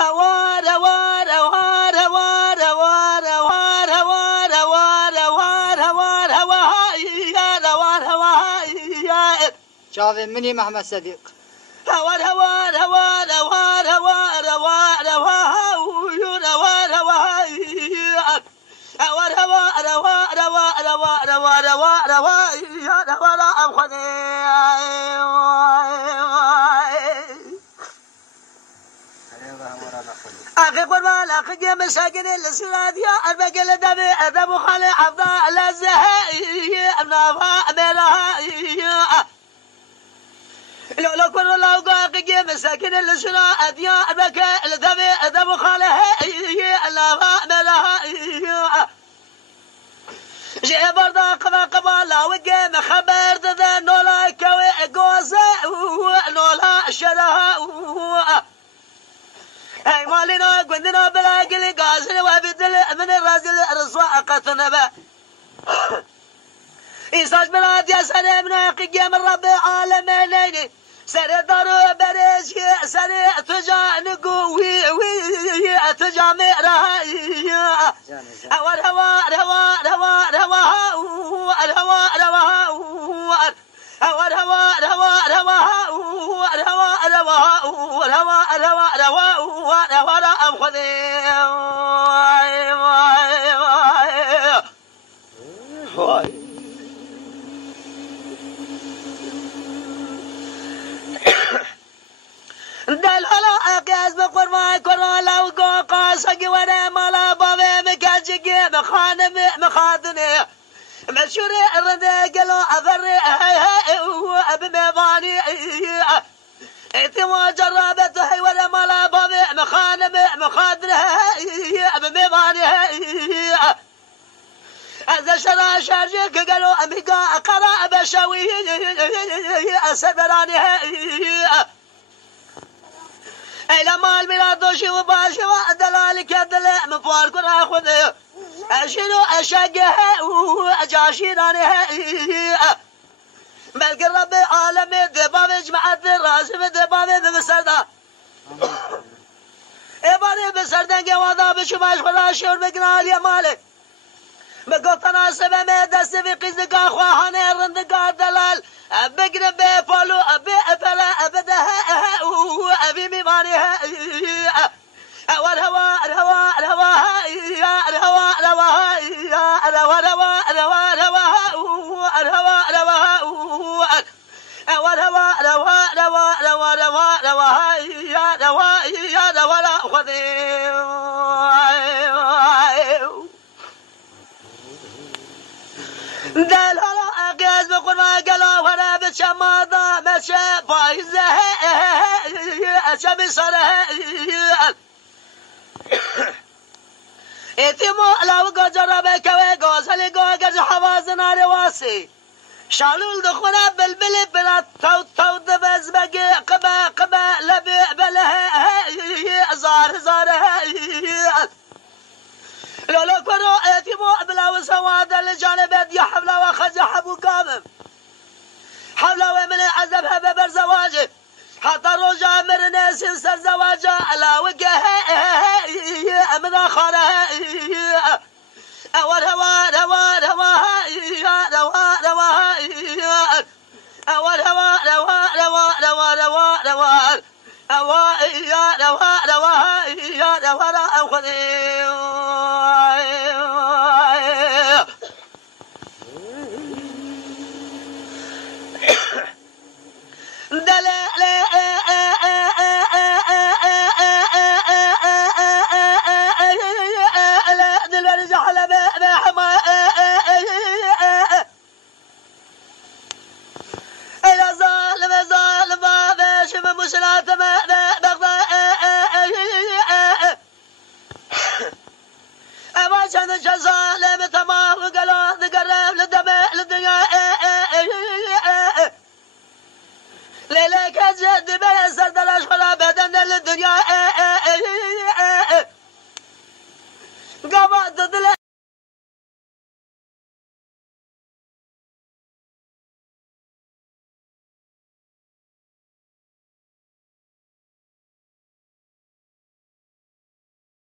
هوار هوار هوار هوار هوار هوار هوار هوار هوار هوار هوار هوار شافي مني محمد صديق هوار هوار هوار هوار هوار هوار هوار هوار أخي قربان أخي مساكن السرادية البقل دبي أدب خالي عبد الزهي أبنافها أميرها لو كن لو قاقي مساكن السرادية البقل دبي أدب خالي أبنافها أميرها جي بردا قبا لا وقي مخبر ذا نولا كوي قوزة نولا شرها اي مالنا قندنا بلاقي قاسنا وابدل من الرازل رصوا قتنا با إيساج بلاد يا سلام قيام الرب عالمين سر دارو بريش سر تجا نقوي وي تجا ميرها هوار هوار هوار هوار هوار هوار هوار هوار هوار هوار هوار أم خذي دل هلا أقياس بقرما كرا لو قاقاس أجوانا مالا بابي مكاجي مخانم مخادني مشوري الردى قالوا أفري بمباني اتما جربت حيوان مالا بابي مخانم مخادني بمباني هذا شرا شارجك قالوا أميقا قرأ بشوي أسبراني إلى مال ميلادوشي وباشي ودلالك دلع مفارق ناخذ أشنو أشقه وأجاشيناني ملك الرب عالمي دبابي جمعت الراسم دبابي بمسردا إباني بسردن قواضا بشماش خدا شور بقنال يا مالك بقطنا سبمي دست في قزدقا خواهاني رندقا دلال بقرب بفولو بأفلا أبدها أبي ميماني هوار هوار هوار هوار هوار دل هلا أقياس بقرما قلا ولا بتشماضة مشى فايزة أشبي صره اتمو لو قجرب كوي قوزلي قوز حوازنا رواسي شالول دخونا بالبلي بلا تو دبز بقي قبا لبي بله زار لو كنو اتمو بلا وسواد الجانب يا حبلا وخز حبو قامم حبلا ومن عذبها ببر زواجه حتى رجع من ناس سر زواجه على وجهه من اخره أور هوار هوار هوار هوار هوار أور هوار هوار هوار هوار هوار هوار هوار هوار هوار هوار أخذي ليلك جد بيسر دلاش ولا بدن الدنيا